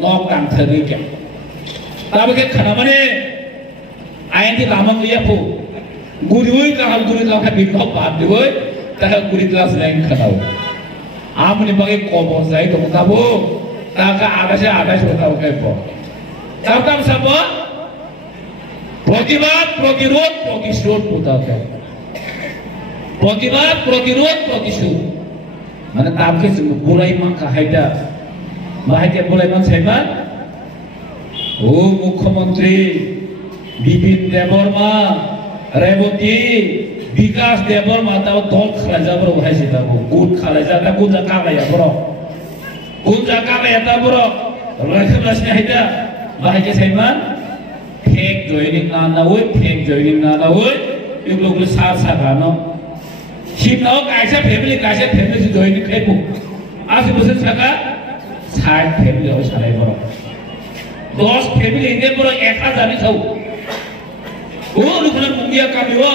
ngọc càng thờ đi kẹo ta bây cái khả năng này ai thì làm ăn liệp phụ guri ka phải bị nó bạt đi với ta guri class lain khả năng आमने बगे कोबो जाए तो मुताबो ताका आधा से होता हो कहीं पर तब तब सब प्रतिवाद प्रतिरोध प्रतिशोध होता है प्रतिवाद प्रतिरोध प्रतिशोध मैंने ताप के बुराई मां कहाइटा बाहर बुराई मां सेवा ओ मुख्यमंत्री बिपिन देबबर्मा रेवती विकास देवर माताव दल खालाजा बरो भाइसे ताबो गुड खालाजा ता गुजा कालाया बरो गुजा कालाया ता बरो रखलासने हाइदा बाहायके साइमान फेक जॉइनिंग ना ना होय इगलोगले सार सागानो सिमनाव कायसा फैमिली से जॉइनिंग खाइबो आसे बोसोर सागा 60 फैमिली हो साराय बरो 10 फैमिली इने बरो 1000 नि थाव ओ लुखना मुंगिया कामियो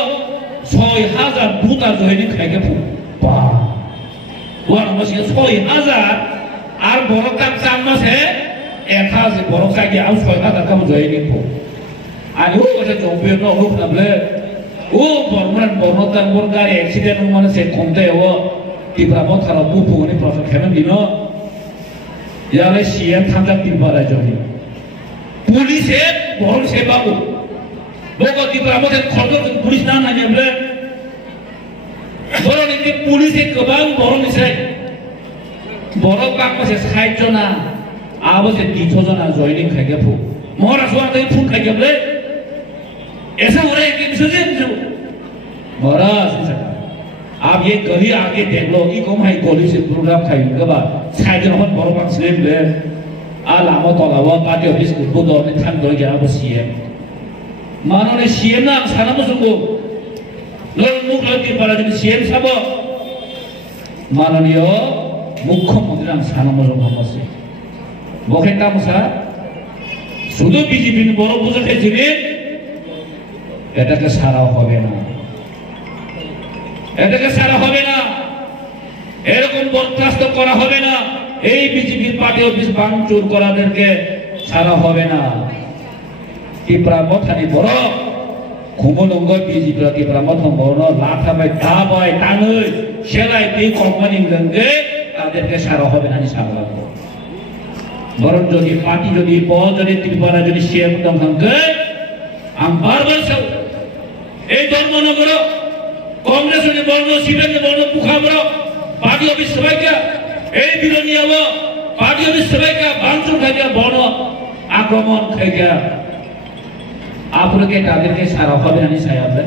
6000 দুটা জয়েনি খাইকে ফু বা ওয়ান মাসে 6000 আর বড় কাম চার মাসে 1000 বড় কাকে আর 6000 কাম জয়েনি ফু আর ও কথা জবে ন লোক নাবলে ও বর্মন বর্ণতান বর্গারে অ্যাক্সিডেন্ট মানে সে কমতে ও তিব্রা মথারা বুপুনি প্রশ্ন খেমেন দিন ইয়ালে সিএম থাকা তিব্রা জনি পুলিশে বড় সেবাবু लोगों की बराबर खर्च पुलिस ना ना जब ले बड़ों ने पुलिस एक कबाऊ बड़ों में से बड़ों का कुछ साइड जो ना आवाज़ से 300 जना जॉइनिंग खाएगा फू मोहरा सुआर तो फूल खाएगा ले ऐसा हो रहा है कि मिसोजे मोहरा आप ये कभी आगे देख लो कि कौन है गोली से प्रोग्राम खाएगा बा साइड जो हम बड़ों का स्लेम ले आलामों तो लावा पार्टी ऑफिस को बुद्ध और निथान दो क्या वो सीएम मानोने सीएम ना साना मुझको लोग मुख लगी पड़ा जब सीएम सब मानोने यो मुख्यमंत्री ना साना मुझको हमसे बोखे काम सा सुधो बीजेपी ने बोलो बुझे थे जिन्हें ऐसा के सारा हो गया ना এরকম বরখাস্ত করা হবে না এই বিজেপি পার্টি অফিস ভাঙচুর করাদেরকে সারা হবে না Kipra mothani boro khumulungo bijipi kipra mothon boro lathabai dabai tanoi selai ti company lenge taderke sara hobe na ni sara boron jodi party jodi po jodi tripura jodi CM donghange am barbar sau ei Dharmanagar Congress Johnny বর্ণ CPM বর্ণ পুখাবড় party office সবাইকে এই বিরোধী হলো party office সবাইকে ভাঙচুর খাইয়া বর্ণ আক্রমণ খাইয়া आपके तादेर के सारा होबे नहीं सायाब है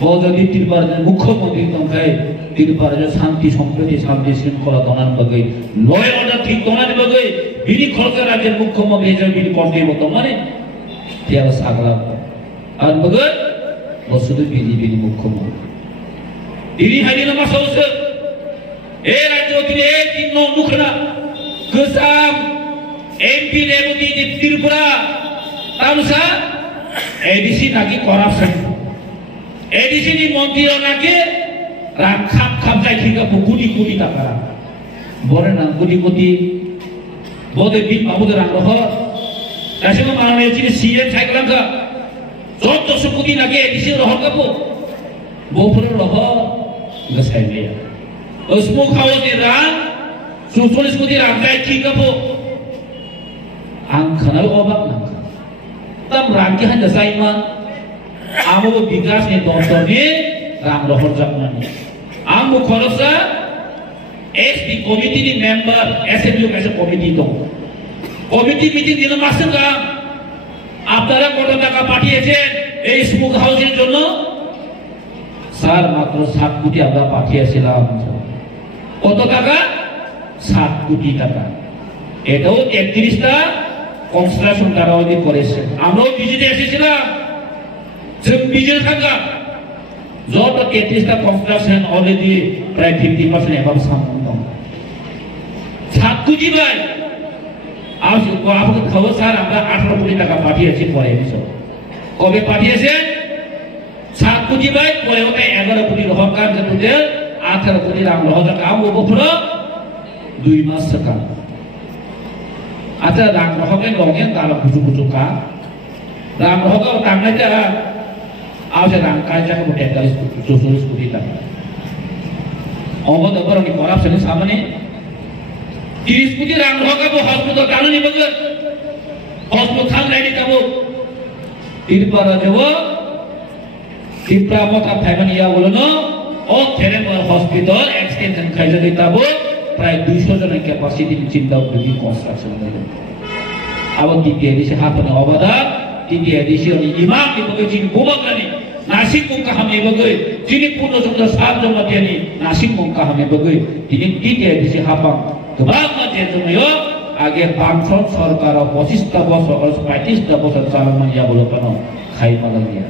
बहुत जल्दी तिरपार जो मुख्यमंत्री तो कहे तिरपार जो शांति संप्रति शांति श्रृंखला दोनों बगे लॉ ऑर्डर ठीक दोनों बगे बिनी खर्च राज्य मुख्यमंत्री जो बिनी कौन दे बोतो माने क्या सागला और बगे वो सुधु बिनी बिनी मुख्यमंत्री बिनी हरी नमा सोच ए राज्य की ए तीनों मुखना कुसाम MP लेवुदी तिरपुरा तामुसा एडीसी नाकी करप्शन एडीसी नी मंत्री नाकी राम खाप जाय खिका कुटी कुटी टाका बरे ना कुटी बोदे बि बाबुदे राम रह दासिमो मानने चिनि सीएम साइकलंका 1400 कोटी नाकी एडीसी रह कापो बोफुर रह गसाइलिया उसमो खावनि राम 44 कोटी राम जाय खिकापो आं खानाल अबाक ना तब राज्य हन दसाइमा आमो विकास ने दोस्तों ने राम रोहर जगमानी आमो खरसा एसडी कमिटी नि मेंबर एसएमयू कैसे कमिटी तो कमिटी मीटिंग दिन मासে का আপনারা কত টাকা পাঠিয়েছেন এই স্মোক হাউসের জন্য স্যার মাত্র 7 কোটি আমরা পাঠিয়েছিলাম কত টাকা 7 কোটি টাকা এটাও 33টা কনস্ট্রাকশন কারাওয়াদি করেছে আমরাও ভিজিটে এসেছিলাম যে ভিজিটে থাকা যত 33টা কনস্ট্রাকশন অলরেডি প্রায় 50% এভাবে সম্পূর্ণ 7 কোটি ভাই আপনাদের খবর স্যার আমরা 18 কোটি টাকা পাঠিয়েছি পরে এসব কবে পাঠিয়েছেন 7 কোটি ভাই পরে ওটা 11 কোটি রহকার যেতে 18 কোটি রাম রহকা কাম ওপর 2 মাস টাকা Asa rang rohoknya dongeng kalau kucu-kucu ka. Rang rohok tangan aja. Asa rang kaca kemudian kali susul kita. Orang tu orang ni korupsi ni sama ni. Diskusi rang rohok apa hospital kanan ni bagus. Hospital kan ready kamu. Ini para jawa. Kita apa thaiman ya ulano. Oh keren hospital extension kaisa kita bu. Pray 200 জন capacity চিন্তা উদ্যোগী construction করে আবার দ্বিতীয় দেশে হাতনে অবদা তৃতীয় দেশে ইমাম দিবগে যিনি গোবকানি নাসিক মুখা হামে বগে যিনি পূর্ণ সুন্দর সাত জমাতিয়ানি নাসিক মুখা হামে বগে তিনি তৃতীয় দেশে হাপাং গোবাং মাঝে জময় আগে বামফ্রন্ট সরকার 25টা বছর 35টা বছর চালানো ইয়া বলো কেন খাই মালা দিয়া